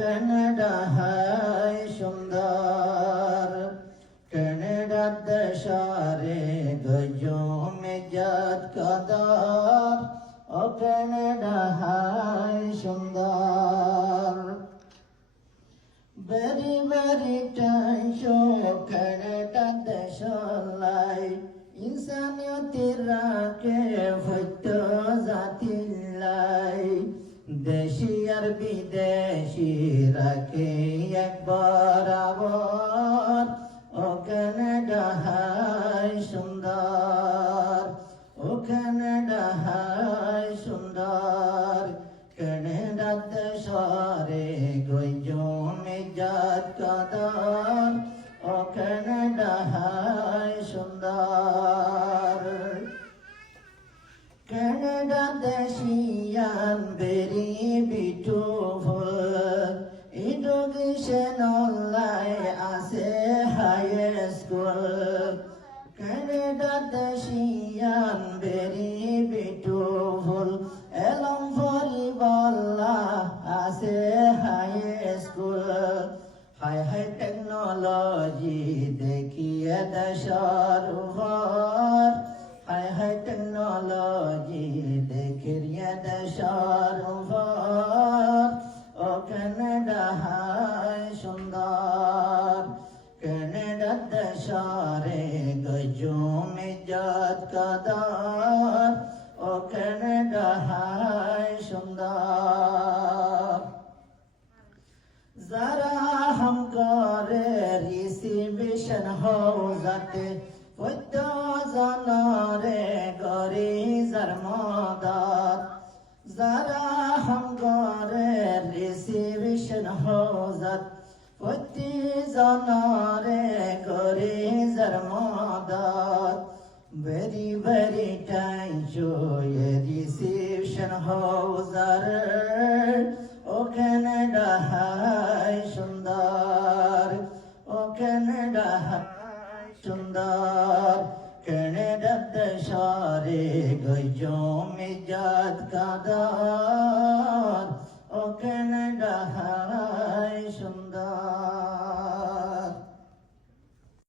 Canada হায় সুন্দর Canada দেশারে গজমে জাত কদর ও কানাডা হায় সুন্দর very very টাইশো কানাডা দেশলাই ইনসানিয়তের রাখে ভক্ত জাতিলাই দেশি আর বিদেশি রাখে এক বরাবর ও কানাডা হায় সুন্দর ও কানাডা হায় সুন্দর কানাডা দেশরে গজমে জাত কদর ও কানাডা হায় সুন্দর Canada Dashian very beautiful education online as a high school Canada Dashian very beautiful along for Ibala as a high school high technology dekhiye dashar var high technology dekhiye dashar var o Canada high sundar Canada dashare gajome jat kadar o Canada high sundar zara hum kare reservation ho jate Fodda zanare gari zarmadat Zara ham gare reservation hozat Foddi zanare gari zarmadat Very very time joy reception hozar O Canada high sundar O Canada high সুন্দর Canada দেশরে গজমে জাত কদর ও Canada হায়